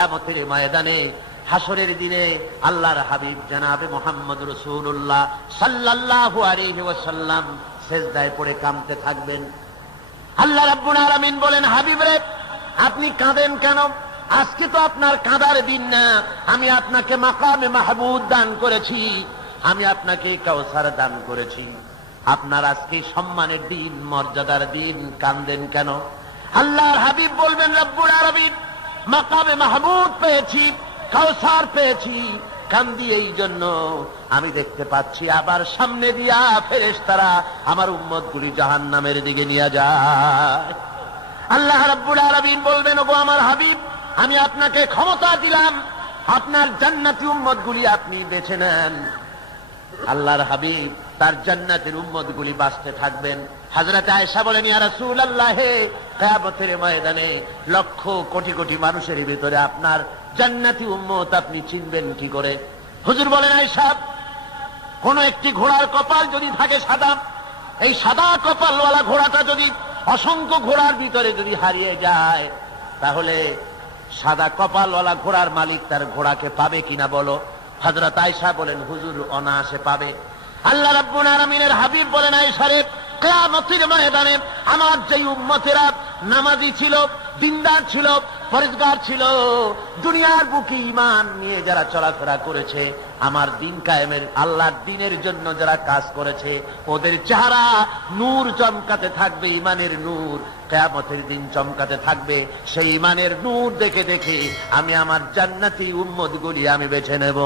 কিয়ামতের ময়দানে হাসরের দিনে আল্লাহর হাবিব জনাবে মুহাম্মদ রাসূলুল্লাহ সাল্লাল্লাহু আলাইহি ওয়াসাল্লাম সিজদায় পড়ে কাঁদতে থাকবেন। আল্লাহ রাব্বুল আলামিন বলেন, হাবিব রে, আপনি কাঁদেন কেন? আজকে তো আপনার কাঁদার দিন না। আমি আপনাকে মাকামে মাহমুদ দান করেছি, আমি আপনাকে কাউসার দান করেছি। আপনার আজকে সম্মানের দিন, মর্যাদার দিন, কাঁদেন কেন? আল্লাহর হাবিব বলবেন, রব্বুল আলামিন, মাকামে মাহমুদ পেয়েছি, কাউসার পেয়েছি, কান্দি এই জন্য আমি দেখতে পাচ্ছি আবার সামনে দিয়া ফেরেশতারা আমার উম্মতগুলি জাহান্নামের দিকে নিয়ে যায়। আল্লাহ রাব্বুল আলামিন বলবেন, ওগো আমার হাবিব, আমি আপনাকে ক্ষমতা দিলাম, আপনার জান্নাতি উম্মতগুলি আপনি বেছে নেন। আল্লাহর হাবিব তার জান্নাতের উম্মতগুলি বাঁচতে থাকবেন। হযরত আয়েশা বলেন, ইয়া রাসূলুল্লাহ, কিয়ামতের ময়দানে লক্ষ কোটি কোটি মানুষের ভিতরে আপনার জান্নাতি উম্মত আপনি চিনবেন কি করে? হুজুর বলেন, আয়েশা, কোন একটি ঘোড়ার কপাল যদি থাকে সাদা, এই সাদা কপালওয়ালা ঘোড়াটা যদি অসংখ্য ঘোড়ার ভিতরে যদি হারিয়ে যায়, তাহলে সাদা কপালওয়ালা ঘোড়ার মালিক তার ঘোড়াকে পাবে কিনা বলো? হযরত আয়েশা বলেন, হুজুর, অনায়াসে পাবে। আল্লাহ রাব্বুল আলামিনের হাবিব বলেন, আয়েশা রে, কিয়ামতের ময়দানে আমার যে উম্মতেরা নামাজি ছিল, দিনদার ছিল, পরেজগার ছিল, দুনিয়ার বুকে ঈমান নিয়ে যারা চলাফেরা করেছে, আমার দিন কায়েমের, আল্লাহর দ্বীনের জন্য যারা কাজ করেছে, ওদের চেহারা নূর চমকাতে থাকবে, ঈমানের নূর কিয়ামতের দিন চমকাতে থাকবে। সেই ঈমানের নূর দেখে দেখে আমি আমার জান্নাতি উম্মতগুলি আমি বেছে নেব।